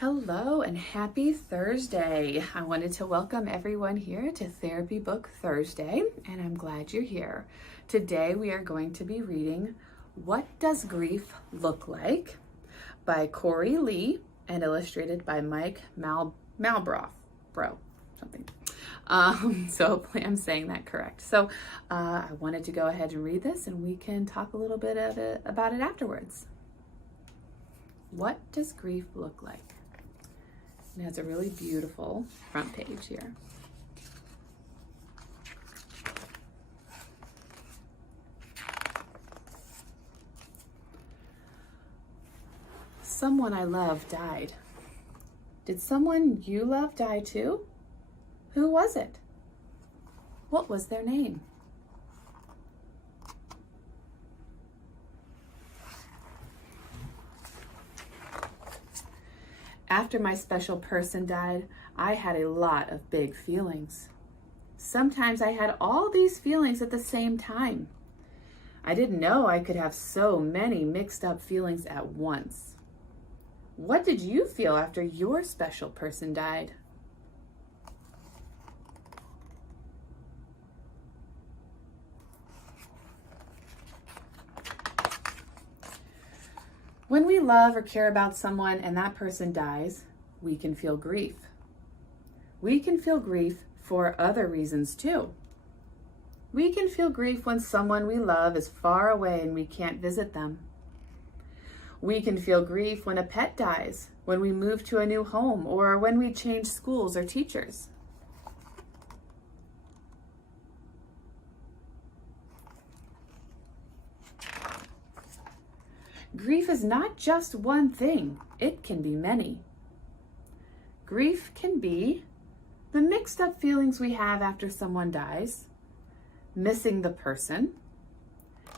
Hello and happy Thursday. I wanted to welcome everyone here to Therapy Book Thursday, and I'm glad you're here. Today we are going to be reading What Does Grief Look Like by Korie Leigh and illustrated by Mike Malbrough. So hopefully I'm saying that correct. So I wanted to go ahead and read this and we can talk a little bit about it afterwards. What does grief look like? It has a really beautiful front page here. Someone I love died. Did someone you love die too? Who was it? What was their name? After my special person died, I had a lot of big feelings. Sometimes I had all these feelings at the same time. I didn't know I could have so many mixed up feelings at once. What did you feel after your special person died? When we love or care about someone and that person dies, we can feel grief. We can feel grief for other reasons too. We can feel grief when someone we love is far away and we can't visit them. We can feel grief when a pet dies, when we move to a new home, or when we change schools or teachers. Grief is not just one thing, it can be many. Grief can be the mixed up feelings we have after someone dies, missing the person,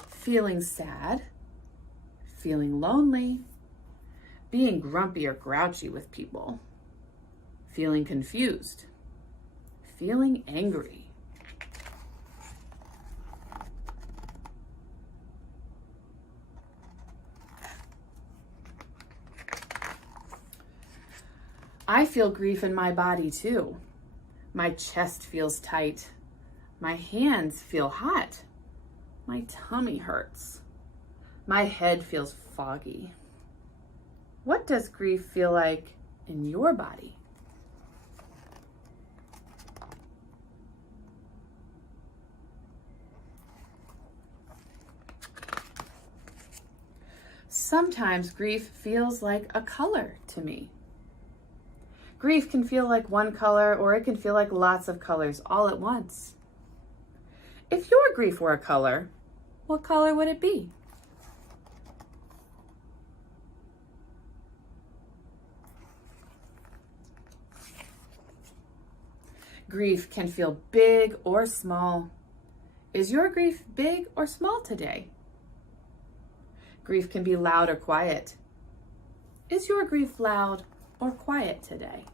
feeling sad, feeling lonely, being grumpy or grouchy with people, feeling confused, feeling angry. I feel grief in my body too. My chest feels tight. My hands feel hot. My tummy hurts. My head feels foggy. What does grief feel like in your body? Sometimes grief feels like a color to me. Grief can feel like one color, or it can feel like lots of colors all at once. If your grief were a color, what color would it be? Grief can feel big or small. Is your grief big or small today? Grief can be loud or quiet. Is your grief loud or quiet today?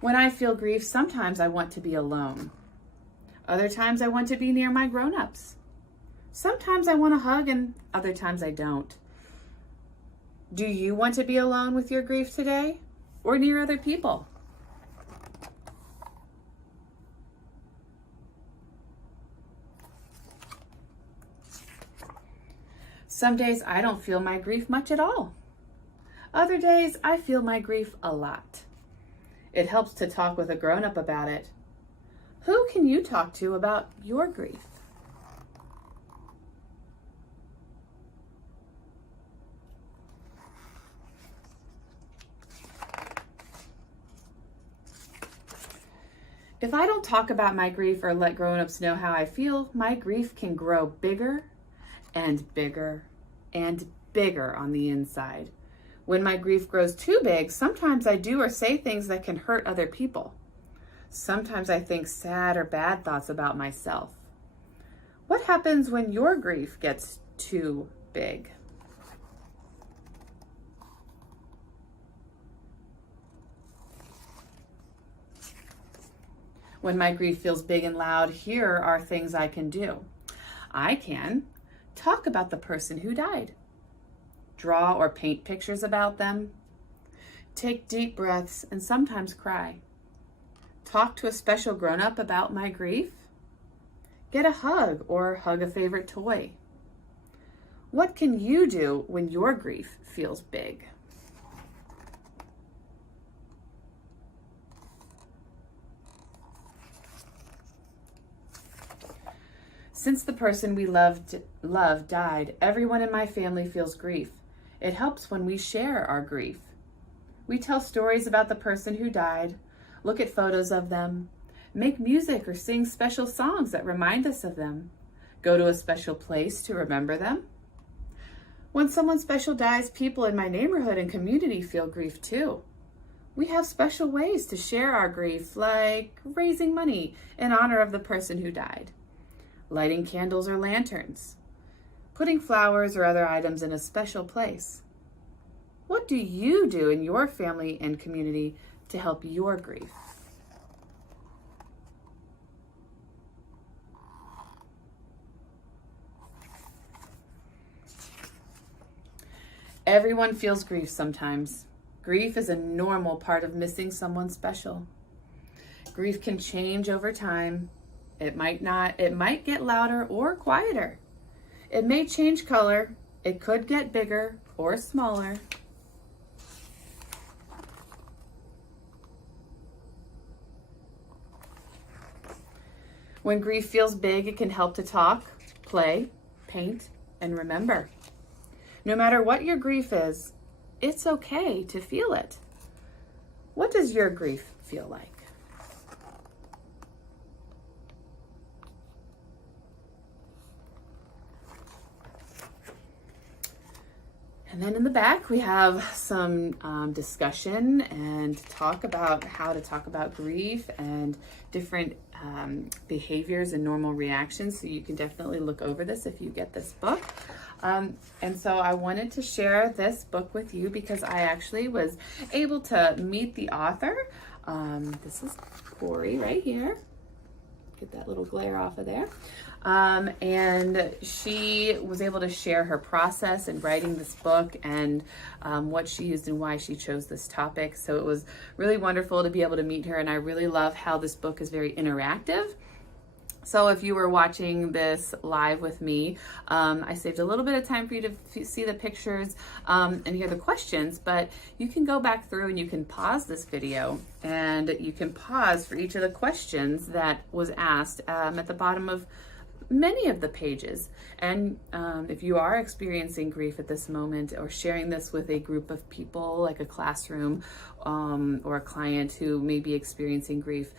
When I feel grief, sometimes I want to be alone. Other times I want to be near my grown-ups. Sometimes I want a hug and other times I don't. Do you want to be alone with your grief today or near other people? Some days I don't feel my grief much at all. Other days I feel my grief a lot. It helps to talk with a grown-up about it. Who can you talk to about your grief? If I don't talk about my grief or let grown-ups know how I feel, my grief can grow bigger and bigger and bigger on the inside. When my grief grows too big, sometimes I do or say things that can hurt other people. Sometimes I think sad or bad thoughts about myself. What happens when your grief gets too big? When my grief feels big and loud, here are things I can do. I can talk about the person who died, draw or paint pictures about them, take deep breaths and sometimes cry, talk to a special grown-up about my grief, get a hug or hug a favorite toy. What can you do when your grief feels big? Since the person we loved died, everyone in my family feels grief. It helps when we share our grief. We tell stories about the person who died, look at photos of them, make music or sing special songs that remind us of them, go to a special place to remember them. When someone special dies, people in my neighborhood and community feel grief too. We have special ways to share our grief, like raising money in honor of the person who died, lighting candles or lanterns, putting flowers or other items in a special place. What do you do in your family and community to help your grief? Everyone feels grief sometimes. Grief is a normal part of missing someone special. Grief can change over time. It might get louder or quieter. It may change color. It could get bigger or smaller. When grief feels big, it can help to talk, play, paint, and remember. No matter what your grief is, it's okay to feel it. What does your grief feel like? And then in the back, we have some discussion and talk about how to talk about grief and different behaviors and normal reactions. So you can definitely look over this if you get this book. And so I wanted to share this book with you because I actually was able to meet the author. This is Korie right here. Get that little glare off of there. And she was able to share her process in writing this book and what she used and why she chose this topic. So it was really wonderful to be able to meet her, and I really love how this book is very interactive. So if you were watching this live with me, I saved a little bit of time for you to see the pictures and hear the questions, but you can go back through and you can pause this video and you can pause for each of the questions that was asked at the bottom of many of the pages. And if you are experiencing grief at this moment or sharing this with a group of people like a classroom or a client who may be experiencing grief,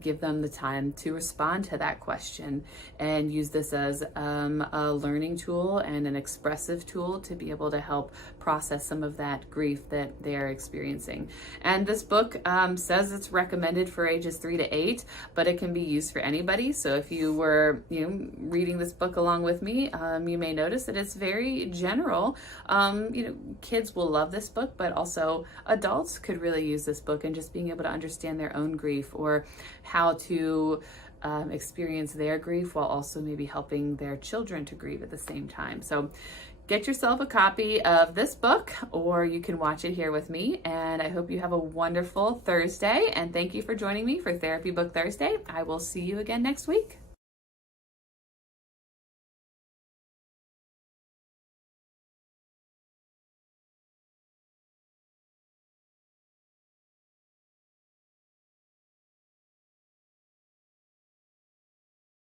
give them the time to respond to that question and use this as a learning tool and an expressive tool to be able to help process some of that grief that they're experiencing. And this book says it's recommended for ages 3 to 8, but it can be used for anybody. So if you were reading this book along with me, you may notice that it's very general. Kids will love this book, but also adults could really use this book and just being able to understand their own grief or how to experience their grief while also maybe helping their children to grieve at the same time. So get yourself a copy of this book, or you can watch it here with me. And I hope you have a wonderful Thursday. And thank you for joining me for Therapy Book Thursday. I will see you again next week.